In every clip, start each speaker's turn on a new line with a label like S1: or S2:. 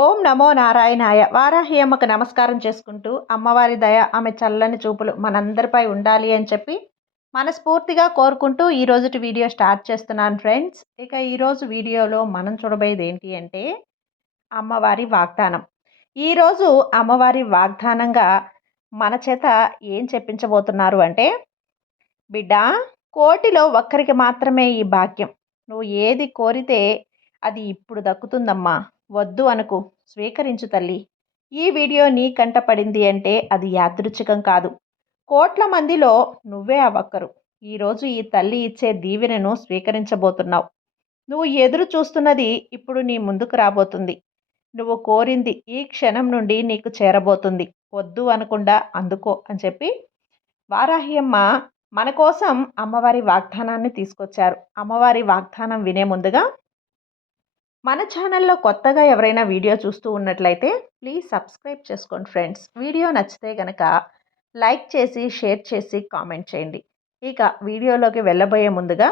S1: ఓం నమో నారాయణాయ. వారాహి అమ్మకు నమస్కారం చేసుకుంటూ అమ్మవారి దయ ఆమె చల్లని చూపులు మనందరిపై ఉండాలి అని చెప్పి మనస్ఫూర్తిగా కోరుకుంటూ ఈరోజుటి వీడియో స్టార్ట్ చేస్తున్నాను ఫ్రెండ్స్. ఇక ఈరోజు వీడియోలో మనం చూడబోయేది ఏంటి అంటే అమ్మవారి వాగ్దానం. ఈరోజు అమ్మవారి వాగ్దానంగా మన చేత ఏం చెప్పించబోతున్నారు అంటే బిడ్డ కోటిలో ఒక్కరికి మాత్రమే ఈ భాగ్యం. నువ్వు ఏది కోరితే అది ఇప్పుడు దక్కుతుందమ్మా. వద్దు అనుకు. స్వీకరించు తల్లి. ఈ వీడియో నీ కంట పడింది అంటే అది యాదృచ్ఛికం కాదు. కోట్ల మందిలో నువ్వే అవక్కరు ఈరోజు ఈ తల్లి ఇచ్చే దీవెనను స్వీకరించబోతున్నావు. నువ్వు ఎదురు చూస్తున్నది ఇప్పుడు నీ ముందుకు రాబోతుంది. నువ్వు కోరింది ఈ క్షణం నుండి నీకు చేరబోతుంది. వద్దు అనకుండా అందుకో అని చెప్పి వారాహ్యమ్మ మన కోసం అమ్మవారి వాగ్దానాన్ని తీసుకొచ్చారు. అమ్మవారి వాగ్దానం వినే ముందుగా మన ఛానల్లో కొత్తగా ఎవరైనా వీడియో చూస్తూ ఉన్నట్లయితే ప్లీజ్ సబ్స్క్రైబ్ చేసుకోండి ఫ్రెండ్స్. వీడియో నచ్చితే కనుక లైక్ చేసి షేర్ చేసి కామెంట్ చేయండి. ఇక వీడియోలోకి వెళ్ళబోయే ముందుగా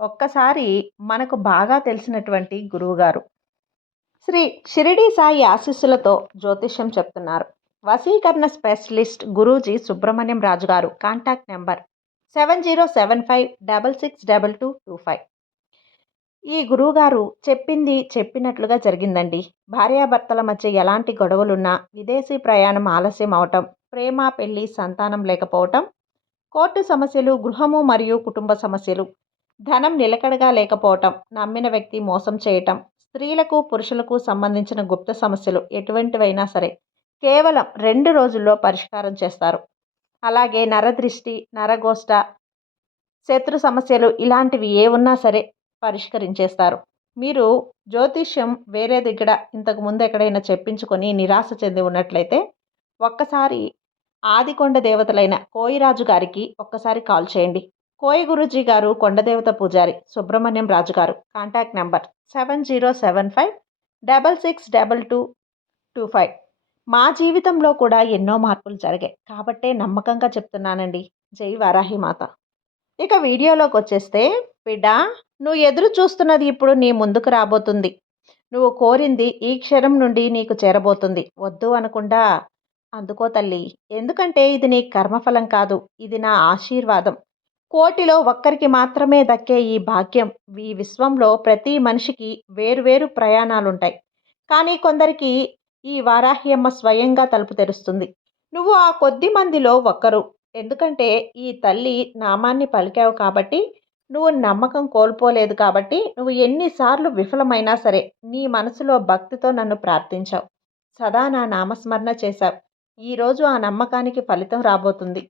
S1: ఒక్కసారి మనకు బాగా తెలిసినటువంటి గురువుగారు శ్రీ షిరిడి సాయి ఆశీస్సులతో జ్యోతిష్యం చెప్తున్నారు. వసీకరణ స్పెషలిస్ట్ గురూజీ సుబ్రహ్మణ్యం రాజు గారు contact number seven zero seven five double six double two two five. ఈ గురువుగారు చెప్పింది చెప్పినట్లుగా జరిగిందండి. భార్యాభర్తల మధ్య ఎలాంటి గొడవలున్నా విదేశీ ప్రయాణం ఆలస్యం అవటం ప్రేమ పెళ్ళి సంతానం లేకపోవటం కోర్టు సమస్యలు గృహము మరియు కుటుంబ సమస్యలు ధనం నిలకడగా లేకపోవటం నమ్మిన వ్యక్తి మోసం చేయటం స్త్రీలకు పురుషులకు సంబంధించిన గుప్త సమస్యలు ఎటువంటివైనా సరే కేవలం రెండు రోజుల్లో పరిష్కారం చేస్తారు. అలాగే నరదృష్టి నరగోష్ట శత్రు సమస్యలు ఇలాంటివి ఏ ఉన్నా సరే పరిష్కరించేస్తారు. మీరు జ్యోతిష్యం వేరే దగ్గర ఇంతకు ముందు ఎక్కడైనా చెప్పించుకొని నిరాశ చెంది ఉన్నట్లయితే ఒక్కసారి ఆదికొండ దేవతలైన కోయిరాజు గారికి ఒక్కసారి కాల్ చేయండి. కోయి గురుజీ గారు కొండదేవత పూజారి సుబ్రహ్మణ్యం రాజు గారు. Contact number seven zero seven five double six double two two five. మా జీవితంలో కూడా ఎన్నో మార్పులు జరిగాయి. కాబట్టే నమ్మకంగా చెప్తున్నానండి. జై వారాహి మాత. ఇక వీడియోలోకి వచ్చేస్తే బిడ్డ నువ్వు ఎదురు చూస్తున్నది ఇప్పుడు నీ ముందుకు రాబోతుంది. నువ్వు కోరింది ఈ క్షణం నుండి నీకు చేరబోతుంది. వద్దు అనకుండా అందుకో తల్లి. ఎందుకంటే ఇది నీ కర్మఫలం కాదు. ఇది నా ఆశీర్వాదం. కోటిలో ఒక్కరికి మాత్రమే దక్కే ఈ భాగ్యం. ఈ విశ్వంలో ప్రతి మనిషికి వేరువేరు ప్రయాణాలుంటాయి. కానీ కొందరికి ఈ వారాహ్యమ్మ స్వయంగా తలుపు తెరుస్తుంది. నువ్వు ఆ కొద్ది మందిలో ఒక్కరు. ఎందుకంటే ఈ తల్లి నామాన్ని పలికావు కాబట్టి నువ్వు నమ్మకం కోల్పోలేదు కాబట్టి నువ్వు ఎన్నిసార్లు విఫలమైనా సరే నీ మనసులో భక్తితో నన్ను ప్రార్థించావు. సదా నా నామస్మరణ చేశావు. ఈరోజు ఆ నమ్మకానికి ఫలితం రాబోతుంది.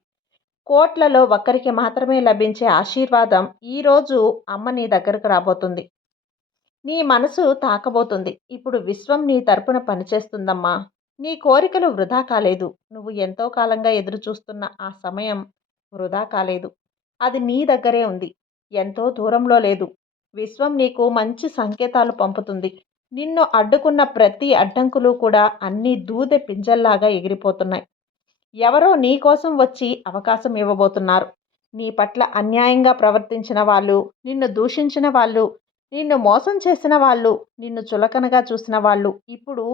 S1: కోట్లలో ఒక్కరికి మాత్రమే లభించే ఆశీర్వాదం ఈరోజు అమ్మ నీ దగ్గరకు రాబోతుంది. నీ మనసు తాకబోతుంది. ఇప్పుడు విశ్వం నీ తరపున పనిచేస్తుందమ్మా. నీ కోరికలు వృధా కాలేదు. నువ్వు ఎంతో కాలంగా ఎదురుచూస్తున్న ఆ సమయం వృధా కాలేదు. అది నీ దగ్గరే ఉంది. ఎంతో దూరంలో లేదు. విశ్వం నీకు మంచి సంకేతాలు పంపుతుంది. నిన్ను అడ్డుకున్న ప్రతి అడ్డంకులు కూడా అన్ని దూదె పింజల్లాగా ఎగిరిపోతున్నాయి. ఎవరో నీ కోసం వచ్చి అవకాశం ఇవ్వబోతున్నారు. నీ పట్ల అన్యాయంగా ప్రవర్తించిన వాళ్ళు నిన్ను దూషించిన వాళ్ళు నిన్ను మోసం చేసిన వాళ్ళు నిన్ను చులకనగా చూసిన వాళ్ళు ఇప్పుడు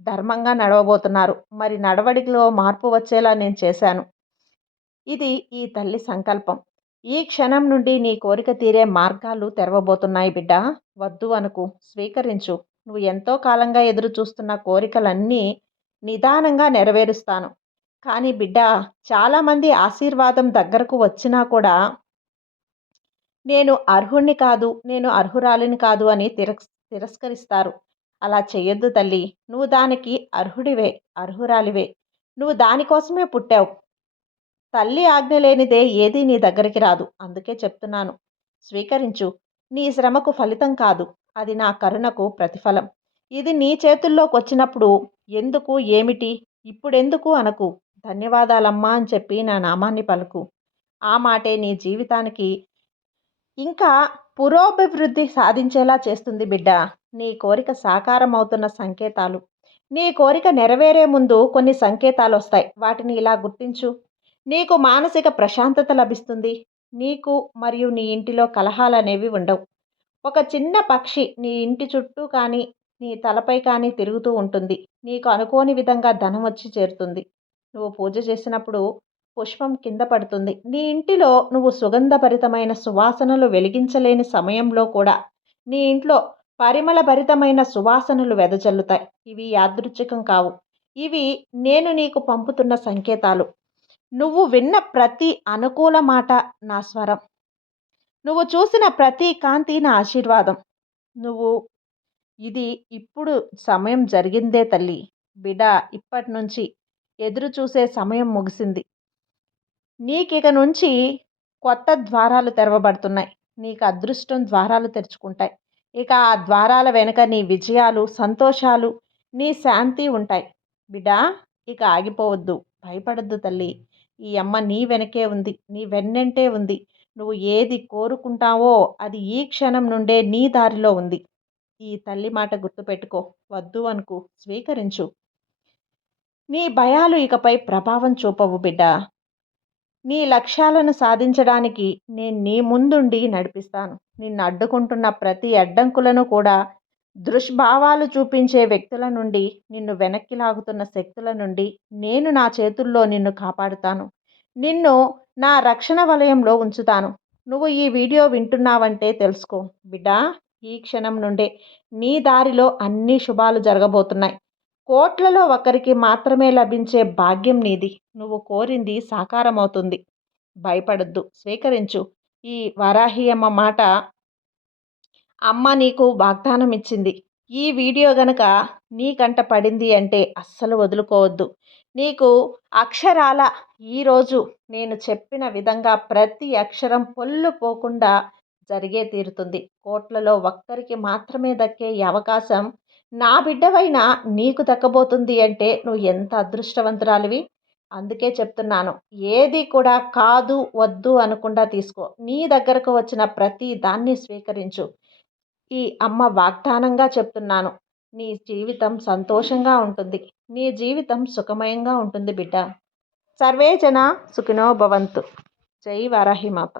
S1: ధర్మంగా నడవబోతున్నారు. మరి నడవడిలో మార్పు వచ్చేలా నేను చేశాను. ఇది ఈ తల్లి సంకల్పం. ఈ క్షణం నుండి నీ కోరిక తీరే మార్గాలు తెరవబోతున్నాయి బిడ్డ. వద్దు అనుకు స్వీకరించు. నువ్వు ఎంతో కాలంగా ఎదురు చూస్తున్న కోరికలన్నీ నిదానంగా నెరవేరుస్తాను. కానీ బిడ్డ చాలామంది ఆశీర్వాదం దగ్గరకు వచ్చినా కూడా నేను అర్హుణ్ణి కాదు నేను అర్హురాలిని కాదు అని తిరస్ తిరస్కరిస్తారు. అలా చేయొద్దు తల్లి. నువ్వు దానికి అర్హుడివే అర్హురాలివే. నువ్వు దానికోసమే పుట్టావు. తల్లి ఆజ్ఞ లేనిదే ఏదీ నీ దగ్గరికి రాదు. అందుకే చెప్తున్నాను. స్వీకరించు. నీ శ్రమకు ఫలితం కాదు. అది నా కరుణకు ప్రతిఫలం. ఇది నీ చేతుల్లోకి వచ్చినప్పుడు ఎందుకు ఏమిటి? ఇప్పుడెందుకు అనకు. ధన్యవాదాలమ్మా అని చెప్పి నా నామాన్ని పలుకు. ఆ మాటే నీ జీవితానికి ఇంకా పురోభివృద్ధి సాధించేలా చేస్తుంది బిడ్డ. నీ కోరిక సాకారం అవుతున్న సంకేతాలు. నీ కోరిక నెరవేరే ముందు కొన్ని సంకేతాలు వస్తాయి వాటిని ఇలా గుర్తించు. నీకు మానసిక ప్రశాంతత లభిస్తుంది. నీకు మరియు నీ ఇంటిలో కలహాలు అనేవి ఉండవు. ఒక చిన్న పక్షి నీ ఇంటి చుట్టూ కానీ నీ తలపై కానీ తిరుగుతూ ఉంటుంది. నీకు అనుకోని విధంగా ధనం వచ్చి చేరుతుంది. నువ్వు పూజ చేసినప్పుడు పుష్పం కింద పడుతుంది. నీ ఇంటిలో నువ్వు సుగంధభరితమైన సువాసనలు వెలిగించలేని సమయంలో కూడా నీ ఇంట్లో పరిమళభరితమైన సువాసనలు వెదజల్లుతాయి. ఇవి యాదృచ్ఛికం కావు. ఇవి నేను నీకు పంపుతున్న సంకేతాలు. నువ్వు విన్న ప్రతి అనుకూల మాట నా స్వరం. నువ్వు చూసిన ప్రతి కాంతి నా ఆశీర్వాదం. నువ్వు ఇది ఇప్పుడు సమయం జరిగిందే తల్లి. బిడ ఇప్పటి నుంచి ఎదురు చూసే సమయం ముగిసింది. నీకిక నుంచి కొత్త ద్వారాలు తెరవబడుతున్నాయి. నీకు అదృష్టం ద్వారాలు తెరుచుకుంటాయి. ఇక ఆ ద్వారాల వెనుక నీ విజయాలు సంతోషాలు నీ శాంతి ఉంటాయి. బిడ్డా ఇక ఆగిపోవద్దు. భయపడద్దు తల్లి. ఈ అమ్మ నీ వెనకే ఉంది. నీ వెన్నంటే ఉంది. నువ్వు ఏది కోరుకుంటావో అది ఈ క్షణం నుండే నీ దారిలో ఉంది. ఈ తల్లి మాట గుర్తుపెట్టుకో. వద్దు అనుకు. స్వీకరించు. నీ భయాలు ఇకపై ప్రభావం చూపవు బిడ్డ. నీ లక్ష్యాలను సాధించడానికి నేను నీ ముందుండి నడిపిస్తాను. నిన్ను అడ్డుకుంటున్న ప్రతి అడ్డంకులను కూడా దుష్భావాలు చూపించే వ్యక్తుల నుండి నిన్ను వెనక్కి లాగుతున్న శక్తుల నుండి నేను నా చేతుల్లో నిన్ను కాపాడుతాను. నిన్ను నా రక్షణ వలయంలో ఉంచుతాను. నువ్వు ఈ వీడియో వింటున్నావంటే తెలుసుకో. బిడ్డా ఈ క్షణం నుండే నీ దారిలో అన్ని శుభాలు జరగబోతున్నాయి. కోట్లలో ఒకరికి మాత్రమే లభించే భాగ్యం నీది. నువ్వు కోరింది సాకారమవుతుంది. భయపడద్దు. స్వీకరించు. ఈ వరాహియమ్మ మాట అమ్మ నీకు వాగ్దానం ఇచ్చింది ఈ వీడియో గనక నీకంట పడింది అంటే అస్సలు వదులుకోవద్దు. నీకు అక్షరాల ఈరోజు నేను చెప్పిన విధంగా ప్రతి అక్షరం పొల్లు పోకుండా జరిగే తీరుతుంది. కోట్లలో ఒక్కరికి మాత్రమే దక్కే ఈ అవకాశం నా బిడ్డవైనా నీకు దక్కబోతుంది అంటే నువ్వు ఎంత అదృష్టవంతురాలివి? అందుకే చెప్తున్నాను ఏది కూడా కాదు వద్దు అనకుండా తీసుకో. నీ దగ్గరకు వచ్చిన ప్రతి దాన్ని స్వీకరించు. ఈ అమ్మ వాగ్దానంగా చెప్తున్నాను నీ జీవితం సంతోషంగా ఉంటుంది నీ జీవితం సుఖమయంగా ఉంటుంది బిడ్డ. సర్వే జన సుఖినో భవంతు. జై వారాహిమాత